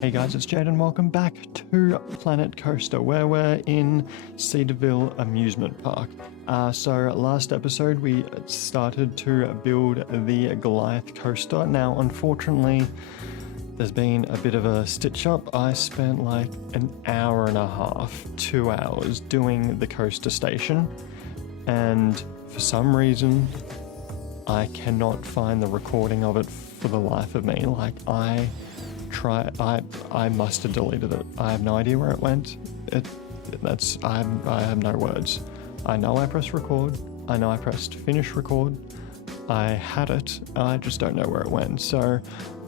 Hey guys, it's Jade and welcome back to Planet Coaster, where we're in Cedarville Amusement Park. So last episode we started to build the Goliath coaster. Now, unfortunately, there's been a bit of a stitch up. I spent like an hour and a half, 2 hours doing the coaster station, and for some reason, I cannot find the recording of it for the life of me. Like, I must have deleted it. I have no idea where it went. I have no words. I know I pressed record. I know I pressed finish record. I had it. I just don't know where it went. So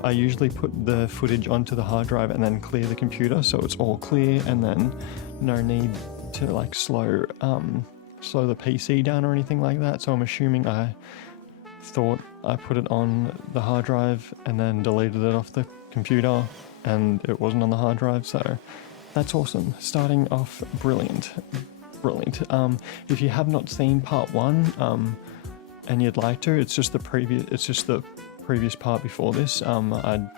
I usually put the footage onto the hard drive and then clear the computer so it's all clear, and then no need to like slow the PC down or anything like that. So I'm assuming I thought I put it on the hard drive and then deleted it off the computer and it wasn't on the hard drive, so that's awesome. Starting off brilliant. If you have not seen part one and you'd like to, it's just the previous part before this. I'd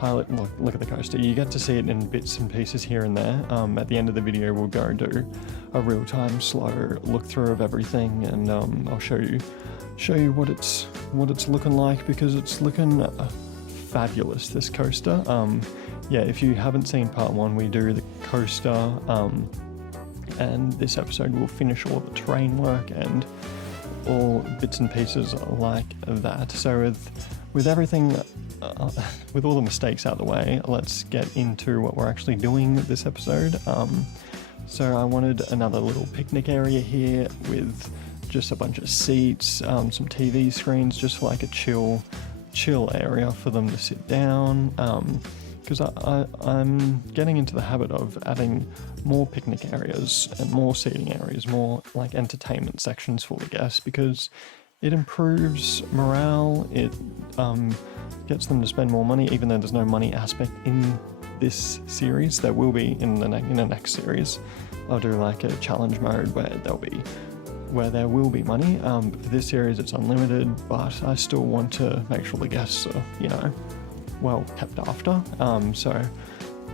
highlight, look at the coaster. You get to see it in bits and pieces here and there. At the end of the video we'll go and do a real-time slow look through of everything, and I'll show you what it's looking like, because it's looking fabulous, this coaster. Yeah, if you haven't seen part one, we do the coaster, and this episode will finish all the terrain work and all bits and pieces like that. So with everything, with all the mistakes out of the way, let's get into what we're actually doing this episode. So I wanted another little picnic area here with just a bunch of seats, some TV screens, just for like a chill area for them to sit down, because I'm getting into the habit of adding more picnic areas and more seating areas, more like entertainment sections for the guests, because it improves morale. It gets them to spend more money, even though there's no money aspect in this series. There will be in the next series. I'll do like a challenge mode where there will be money. But for this series it's unlimited, but I still want to make sure the guests are, well kept after. So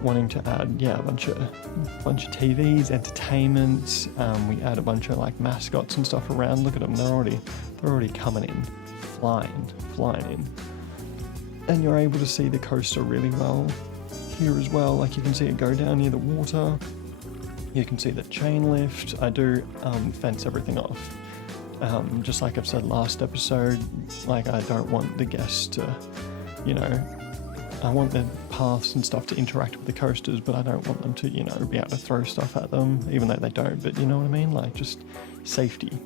wanting to add, a bunch of TVs, entertainment. We add a bunch of like mascots and stuff around. Look at them, they're already coming in, flying in. And you're able to see the coaster really well here as well. Like, you can see it go down near the water. You can see the chain lift. I do fence everything off. Just like I've said last episode, like, I don't want the guests to, I want the paths and stuff to interact with the coasters, but I don't want them to, be able to throw stuff at them, even though they don't, but you know what I mean? Like, just safety.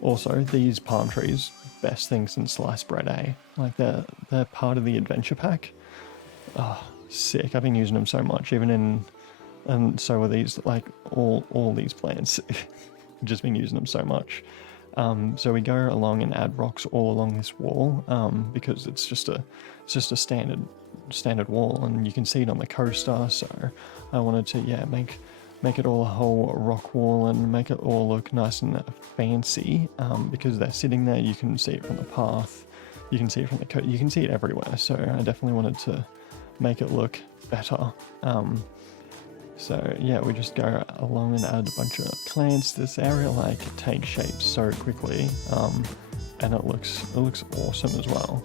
Also, these palm trees, best thing since sliced bread, eh? Like, they're part of the adventure pack. Oh, sick. I've been using them so much, and so are these, like, all these plants. Just been using them so much. So we go along and add rocks all along this wall, because it's just a standard wall, and you can see it on the coaster. So I wanted to make it all a whole rock wall and make it all look nice and fancy, because they're sitting there. You can see it from the path, you can see it from the you can see it everywhere. So I definitely wanted to make it look better. So yeah, we just go along and add a bunch of plants. This area like takes shape so quickly, and it looks awesome as well.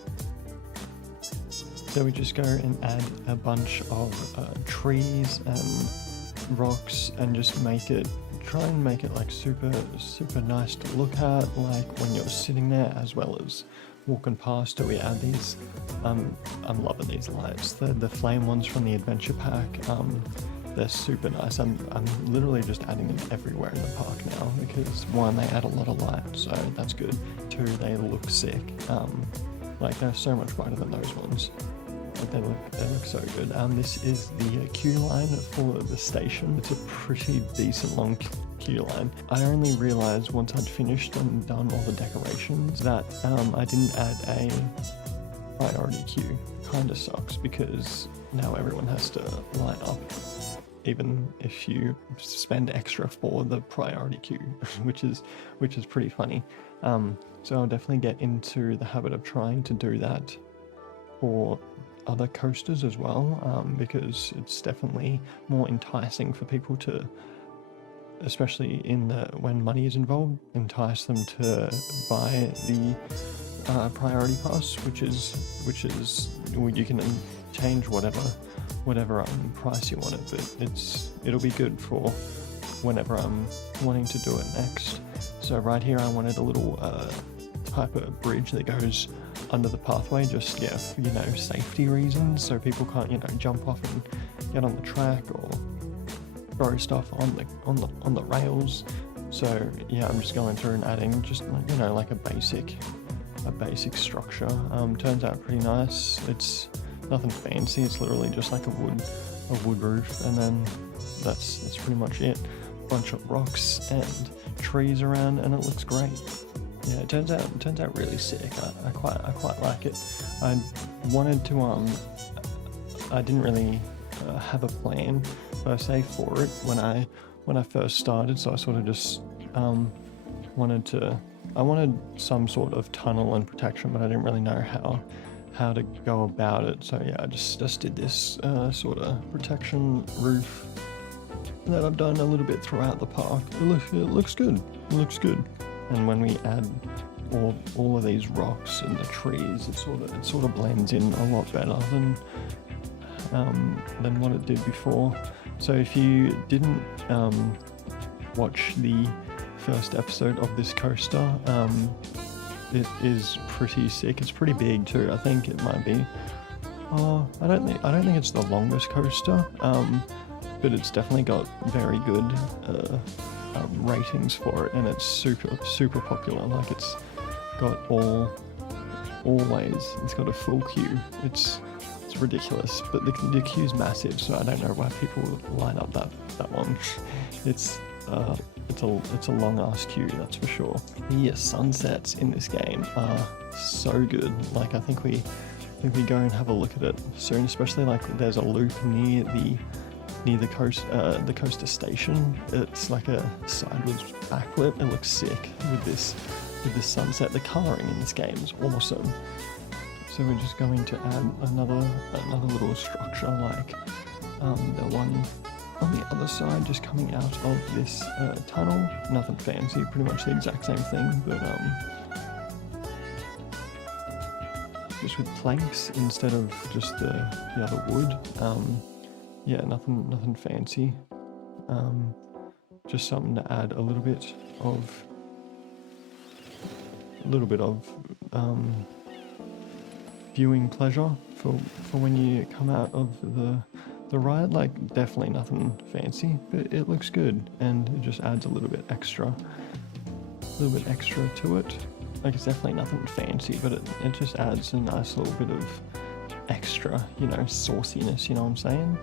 So we just go and add a bunch of trees and rocks, and just try and make it like super nice to look at, like when you're sitting there as well as walking past. We add these. I'm loving these lights. The flame ones from the adventure pack. They're super nice. I'm literally just adding them everywhere in the park now, because one, they add a lot of light, so that's good. Two, they look sick. Like, they're so much brighter than those ones. Like, they look so good. This is the queue line for the station. It's a pretty decent long queue line. I only realized once I'd finished and done all the decorations that I didn't add a priority queue. Kinda sucks, because now everyone has to line up, even if you spend extra for the priority queue, which is pretty funny. So I'll definitely get into the habit of trying to do that for other coasters as well, because it's definitely more enticing for people to, especially when money is involved, entice them to buy the priority pass, which is well, you can change whatever price you want it, but it'll be good for whenever I'm wanting to do it next. So right here I wanted a little type of bridge that goes under the pathway, just for safety reasons, so people can't jump off and get on the track or throw stuff on the rails. So yeah, I'm just going through and adding just like a basic structure. Turns out pretty nice. It's nothing fancy, it's literally just like a wood roof, and then that's pretty much it. Bunch of rocks and trees around, and it looks great. Yeah, it turns out really sick. I quite like it. I wanted to I didn't really have a plan per se for it when I first started, so I sort of just I wanted some sort of tunnel and protection, but I didn't really know how to go about it. So yeah, I just did this sort of protection roof that I've done a little bit throughout the park. It looks good. It looks good. And when we add all of these rocks and the trees, it sort of blends in a lot better than what it did before. So if you didn't watch the first episode of this coaster, it is pretty sick. It's pretty big too. I think it might be. I don't think it's the longest coaster. But it's definitely got very good ratings for it, and it's super popular. Like, it's got it's got a full queue. It's ridiculous, but the queue's massive, so I don't know why people line up that one. It's a long ass queue, that's for sure. The sunsets in this game are so good. Like, I think we go and have a look at it soon, especially like there's a loop near the coaster station. It's like a sideways backlit. It looks sick with this sunset. The coloring in this game is awesome. So we're just going to add another little structure, like the one on the other side, just coming out of this tunnel. Nothing fancy, pretty much the exact same thing, but just with planks instead of just the other wood. Yeah, nothing fancy. Just something to add a little bit of viewing pleasure for when you come out of the ride. Like, definitely nothing fancy, but it looks good, and it just adds a little bit extra to it. Like, it's definitely nothing fancy, but it just adds a nice little bit of extra, sauciness, you know what I'm saying?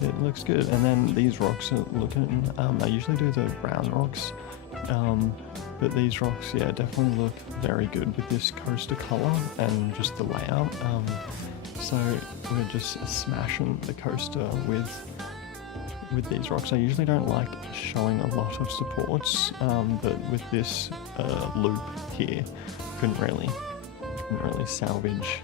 It looks good. And then these rocks are looking, I usually do the brown rocks, but these rocks, yeah, definitely look very good with this coaster color and just the layout. So we're just smashing the coaster with these rocks. I usually don't like showing a lot of supports, but with this loop here, couldn't really salvage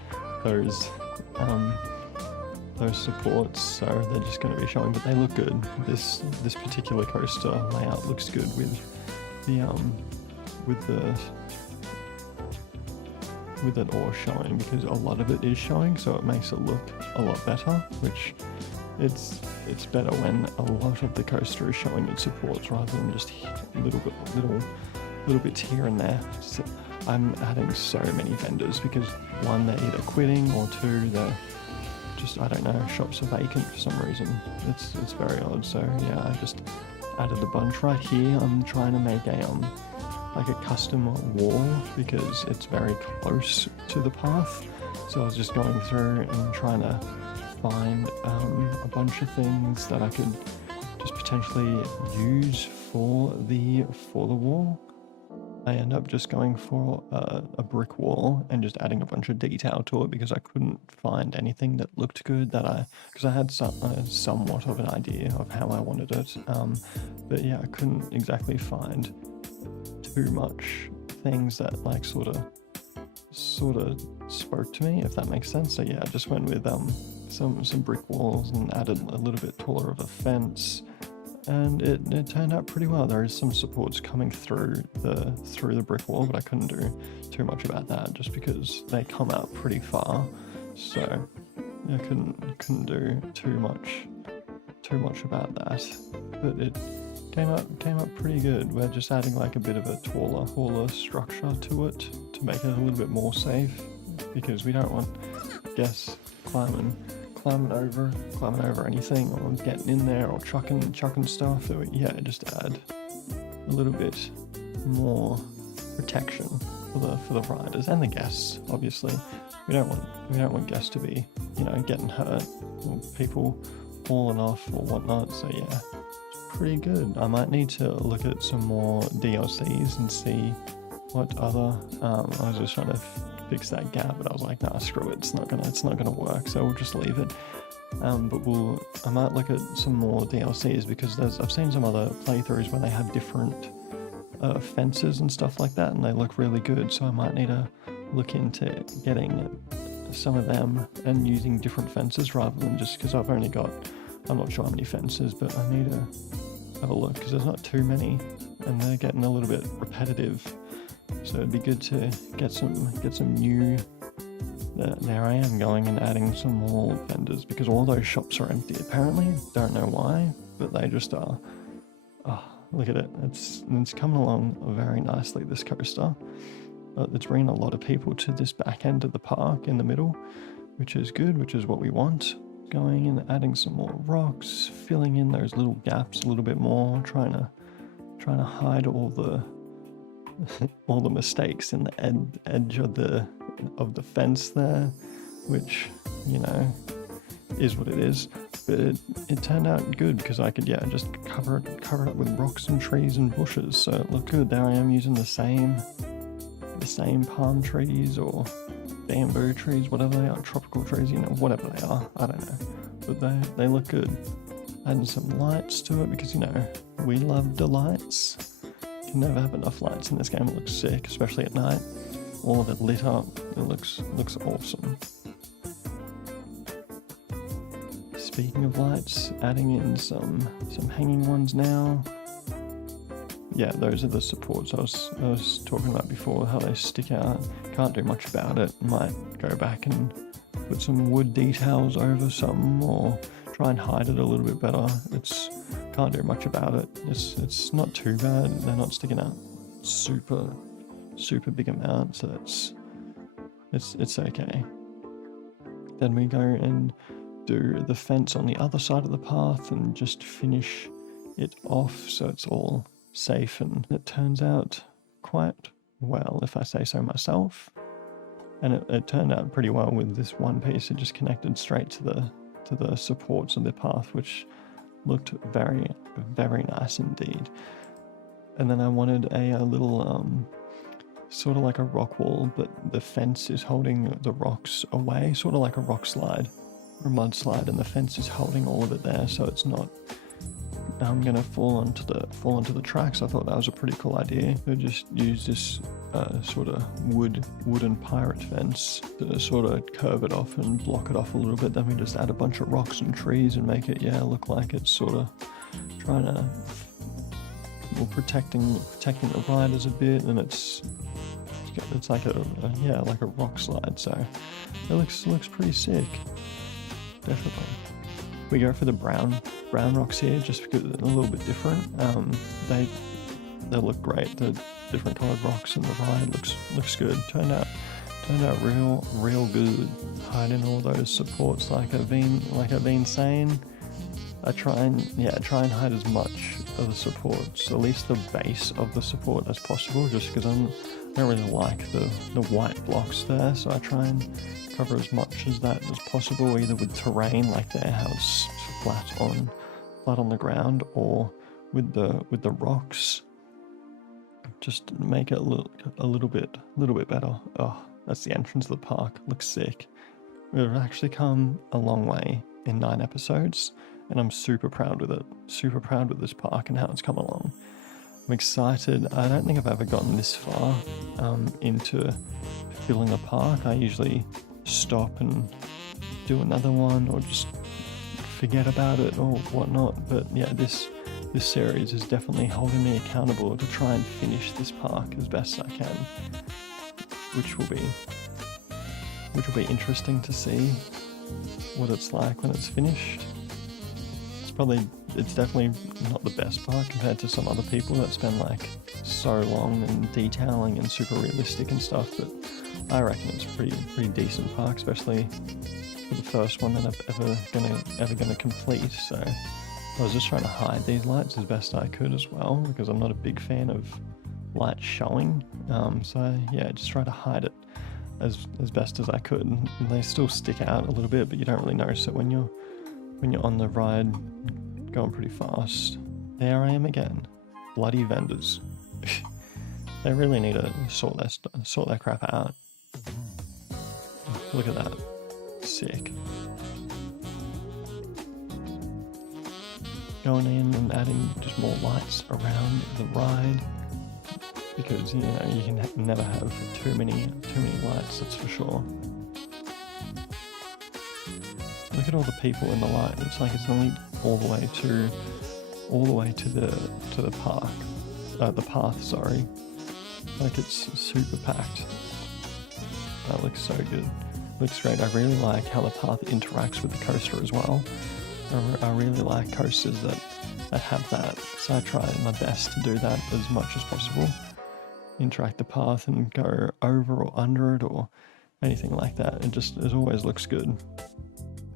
those supports, so they're just going to be showing, but they look good. This particular coaster layout looks good with it all showing, because a lot of it is showing, so it makes it look a lot better, which it's better when a lot of the coaster is showing its supports rather than just little bits here and there. So I'm adding so many vendors because, one, they're either quitting, or two, they're just, I don't know, shops are vacant for some reason. It's very odd. So yeah, I just added a bunch right here. I'm trying to make like a custom wall because it's very close to the path. So I was just going through and trying to find a bunch of things that I could just potentially use for the wall. I end up just going for a brick wall and just adding a bunch of detail to it because I couldn't find anything that looked good because I had somewhat of an idea of how I wanted it, but yeah, I couldn't exactly find too much things that like sort of sort of spoke to me, if that makes sense. So yeah, I just went with some brick walls and added a little bit taller of a fence, and it turned out pretty well. There is some supports coming through the brick wall, but I couldn't do too much about that just because they come out pretty far. So yeah, I couldn't do too much about that. But it came up pretty good. We're just adding like a bit of a taller structure to it to make it a little bit more safe, because we don't want guests climbing over anything or getting in there or chucking stuff. So yeah, just add a little bit more protection for the riders and the guests. Obviously, we don't want guests to be, getting hurt or people falling off or whatnot. So yeah, it's pretty good. I might need to look at some more DLCs and see what other. I was just trying to fix that gap, but I was like, nah, screw it. It's not gonna work. So we'll just leave it. But I might look at some more DLCs, because I've seen some other playthroughs where they have different fences and stuff like that, and they look really good. So I might need to look into getting some of them and using different fences rather than just, because I've only got, I'm not sure how many fences, but I need to have a look, because there's not too many and they're getting a little bit repetitive. So it'd be good to get some new. There I am going and adding some more vendors, because all those shops are empty apparently. Don't know why, but they just are. Oh, look at it. It's coming along very nicely, this coaster. It's bringing a lot of people to this back end of the park in the middle, which is good, which is what we want. Going and adding some more rocks, filling in those little gaps a little bit more, trying to hide all the all the mistakes in the edge of the fence there, which is what it is. But it turned out good, because I could just cover it up with rocks and trees and bushes, so it looked good. There I am using the same palm trees or bamboo trees, whatever they are, tropical trees, whatever they are, I don't know, but they look good. Adding some lights to it, because we love the lights. Can never have enough lights in this game. It looks sick, especially at night. All of it lit up. It looks awesome. Speaking of lights, adding in some hanging ones now. Yeah, those are the supports I was talking about before, how they stick out. Can't do much about it. Might go back and put some wood details over something, or try and hide it a little bit better. Can't do much about it. It's not too bad. They're not sticking out super big amount, so it's okay. Then we go and do the fence on the other side of the path and just finish it off so it's all safe, and it turns out quite well, if I say so myself. And it turned out pretty well with this one piece. It just connected straight to the supports of the path, which looked very, very nice indeed. And then I wanted a little sort of like a rock wall, but the fence is holding the rocks away, sort of like a rock slide or a mudslide, and the fence is holding all of it there, so it's not gonna fall onto the tracks. I thought that was a pretty cool idea. They just use this sort of wooden pirate fence to sort of curve it off and block it off a little bit. Then we just add a bunch of rocks and trees and make it look like it's sort of trying to, well, protecting the riders a bit, and it's like a rock slide. So it looks pretty sick. Definitely. We go for the brown rocks here just because they're a little bit different. They look great. The different colored rocks, and the ride looks good. Turned out real good. Hiding all those supports like I've been saying. I try and hide as much of the supports, at least the base of the support, as possible, just because I don't really like the white blocks there, so I try and cover as much as that as possible, either with terrain like there, how it's flat on the ground, or with the rocks, just to make it look a little bit better. Oh, that's the entrance of the park. Looks sick. We've actually come a long way in 9 episodes, and I'm super proud with it. Super proud with this park and how it's come along. I'm excited. I don't think I've ever gotten this far into filling a park. I usually stop and do another one or just forget about it or whatnot. But yeah, this series is definitely holding me accountable to try and finish this park as best I can, which will be interesting to see what it's like when it's finished. It's definitely not the best park compared to some other people that spend like so long and detailing and super realistic and stuff, but I reckon it's a pretty decent park, especially for the first one that I'm ever gonna complete. So I was just trying to hide these lights as best I could as well, because I'm not a big fan of light showing. So yeah, just try to hide it as best as I could. And they still stick out a little bit, but you don't really notice it when you're on the ride going pretty fast. There I am again. Bloody vendors. They really need to sort their crap out. Look at that. Sick. Going in and adding just more lights around the ride, because you know you can never have too many lights, that's for sure. Look at all the people in the light. It's like it's only all the way to the park, the path. Sorry, like it's super packed. That looks so good. Looks great. I really like how the path interacts with the coaster as well. I really like coasters that have that, so I try my best to do that as much as possible. Interact the path and go over or under it or anything like that. It always looks good.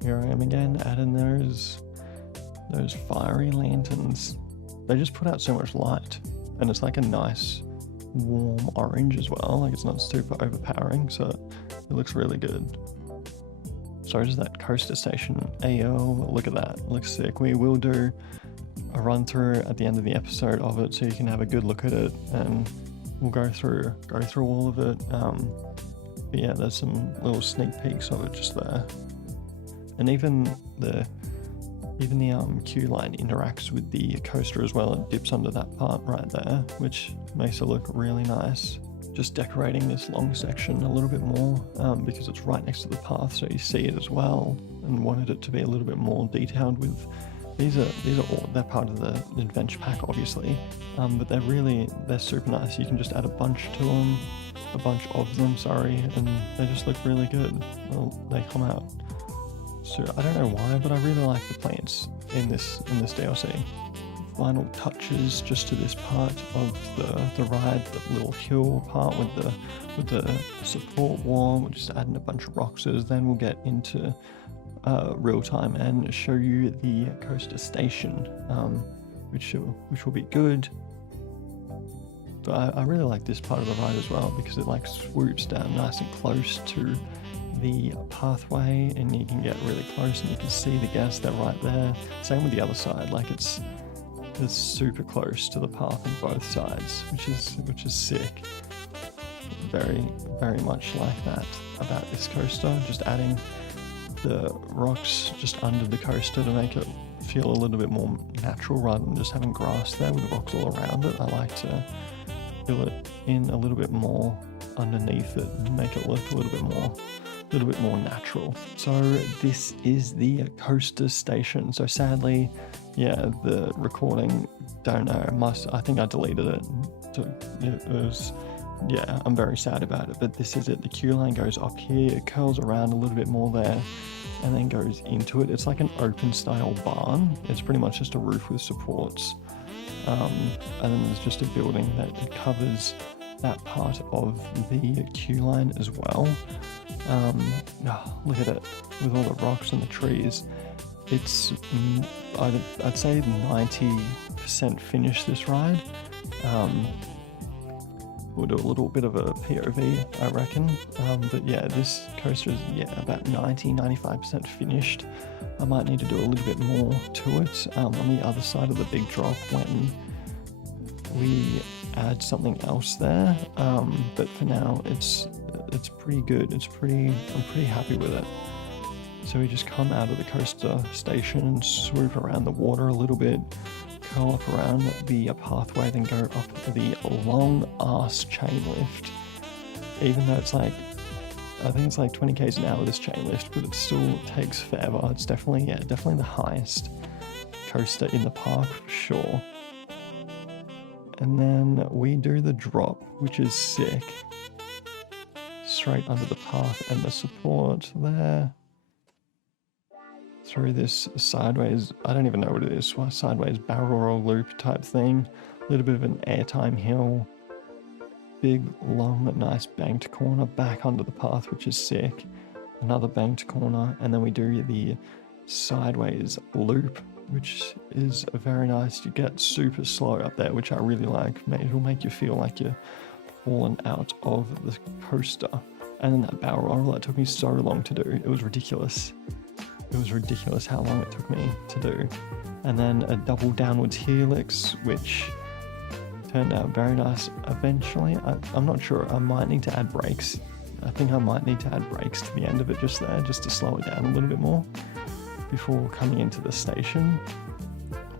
Here I am again, adding those fiery lanterns. They just put out so much light, and it's like a nice warm orange as well. Like it's not super overpowering, so it looks really good. So does that coaster station. Ayo, look at that, it looks sick. We will do a run through at the end of the episode of it, so you can have a good look at it, and we'll go through all of it. But yeah, there's some little sneak peeks of it just there, and even the queue line interacts with the coaster as well. It dips under that part right there, which makes it look really nice. Just decorating this long section a little bit more, because it's right next to the path, so you see it as well, and wanted it to be a little bit more detailed with they're part of the adventure pack obviously, but they're super nice. You can just add a bunch of them, and they just look really good. Well, they come out. So I don't know why, but I really like the plants in this DLC. Final touches just to this part of the ride, the little hill part with the support wall. We're just adding a bunch of roxes. Then we'll get into real time and show you the coaster station, which will be good. But I really like this part of the ride as well, because it like swoops down nice and close to the pathway, and you can get really close and you can see the guests. They're right there. Same with the other side, like it's super close to the path on both sides, which is sick. Very, very much like that about this coaster. Just adding the rocks just under the coaster to make it feel a little bit more natural, rather than just having grass there with rocks all around it. I like to fill it in a little bit more underneath it and make it look a little bit more natural. So this is the coaster station. So sadly, yeah, the recording, don't know, I think I deleted it. Yeah, I'm very sad about it, but this is it. The queue line goes up here, it curls around a little bit more there, and then goes into it. It's like an open style barn. It's pretty much just a roof with supports. And then there's just a building that covers that part of the queue line as well. Look at it, with all the rocks and the trees. It's, I'd say 90% finished this ride. We'll do a little bit of a POV, I reckon. But yeah, this coaster is about 95% finished. I might need to do a little bit more to it on the other side of the big drop when we add something else there. But for now, it's pretty good. I'm pretty happy with it. So we just come out of the coaster station and swoop around the water a little bit, curl up around the pathway, then go up the long ass chain lift. Even though it's like, I think it's like 20 k's an hour, this chain lift, but it still takes forever. It's definitely, yeah, definitely the highest coaster in the park for sure. And then we do the drop, which is sick. Straight under the path and the support there. Through this sideways, I don't even know what it is, sideways barrel roll loop type thing. A little bit of an airtime hill. Big, long, nice banked corner back under the path, which is sick. Another banked corner, and then we do the sideways loop, which is very nice. You get super slow up there, which I really like. It'll make you feel like you're falling out of the coaster. And then that barrel roll, that took me so long to do. It was ridiculous. It was ridiculous how long it took me to do. And then a double downwards helix, which turned out very nice eventually. I'm not sure, I might need to add brakes. I think I might need to add brakes to the end of it just there, just to slow it down a little bit more before coming into the station.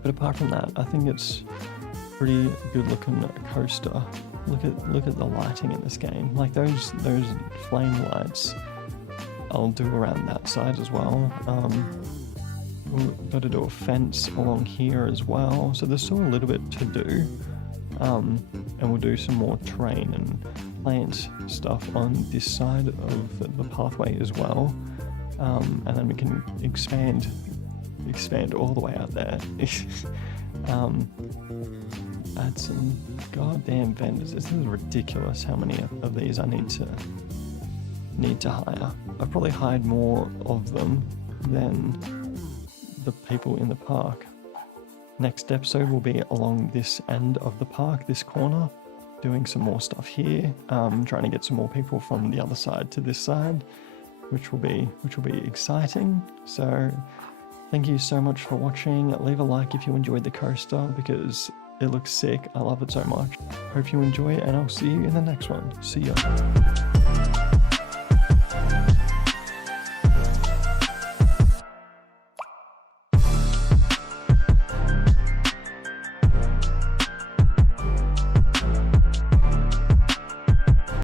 But apart from that, I think it's pretty good looking coaster. Look at the lighting in this game. Like those flame lights, I'll do around that side as well. We've got to do a fence along here as well. So there's still a little bit to do. And we'll do some more terrain and plant stuff on this side of the pathway as well. And then we can expand all the way out there. Add some goddamn vendors. This is ridiculous how many of these I need to hire. I've probably hired more of them than the people in the park. Next episode will be along this end of the park, this corner, doing some more stuff here, trying to get some more people from the other side to this side, which will be exciting. So thank you so much for watching. Leave a like if you enjoyed the coaster because it looks sick. I love it so much. Hope you enjoy it, and I'll see you in the next one. See ya.